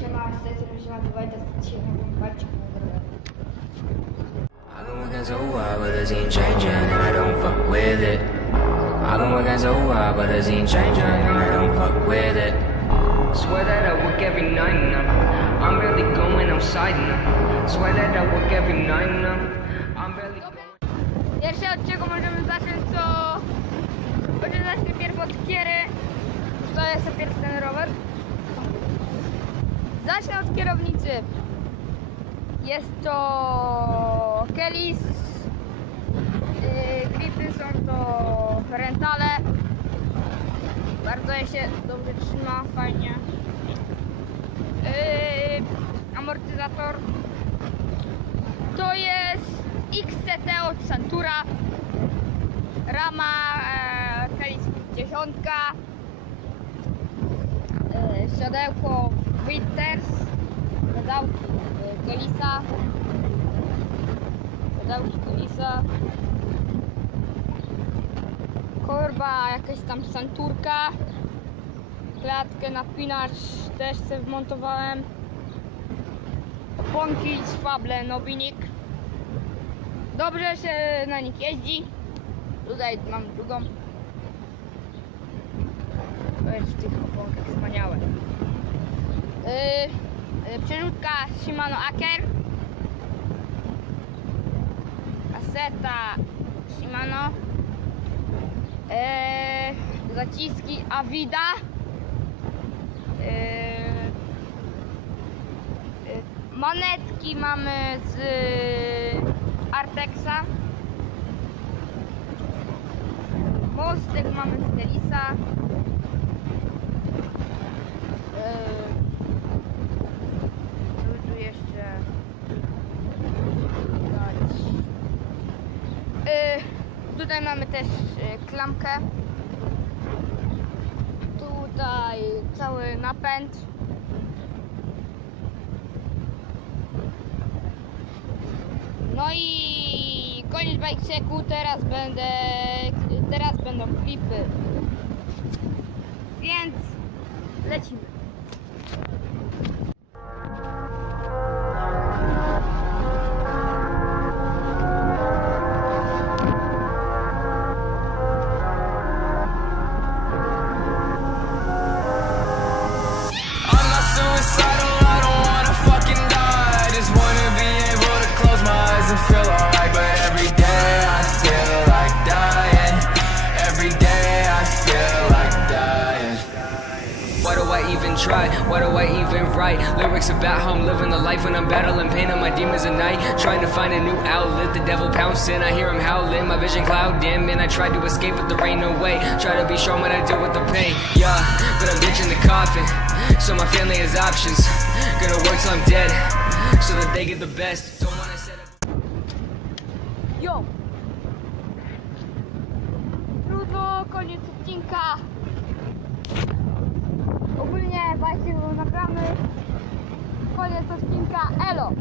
siema, z tej strony siema, Dwajda, dzisiaj na moim parcie I've been working so hard, but it ain't changing, and I don't fuck with it. I've been working so hard, but it ain't changing, and I don't fuck with it. Swear that I work every night now. I'm barely going outside now. Swear that I work every night now. I'm barely going. Pierwsze od czego możemy zacząć, to możemy zacząć najpierw od kiery. To jest pierwszy ten rower. Zacznę od kierownicy. Jest to Kellys. Gripy są to rentale. Bardzo je się dobrze trzyma, fajnie. Amortyzator to jest XCT od Santura. Rama Kellys 10. Siodełko Winters. Pedałki Kellisa. Pedałki Kellisa. Korba jakaś tam Santurka. Klatkę, napinacz też sobie wmontowałem. Oponki z Fable Nobinik. Dobrze się na nich jeździ. Tutaj mam drugą. To jest w tych oponkach wspaniałe. Przerzutka Shimano Aker. Kaseta Shimano. Zaciski Avida. Manetki mamy z Artexa. Mostek mamy z Kellisa. Co tu jeszcze dać? Tutaj mamy też klamkę. Tutaj cały napęd. No i koniec bike checku, teraz będą klipy. Więc lecimy. Feel alright, but every day I feel like dying. Every day I feel like dying. Why do I even try? Why do I even write lyrics about how I'm living the life when I'm battling pain and my demons at night? Trying to find a new outlet, the devil pouncing, I hear him howling, my vision cloud dim, and I tried to escape but there ain't no way. Try to be strong when I deal with the pain, yeah, but I'm ditching the coffin, so my family has options. Gonna work till I'm dead, so that they get the best. Don't wanna set up. Jo! Trudno, koniec odcinka. Ogólnie bajki było nagramy. Koniec odcinka, elo!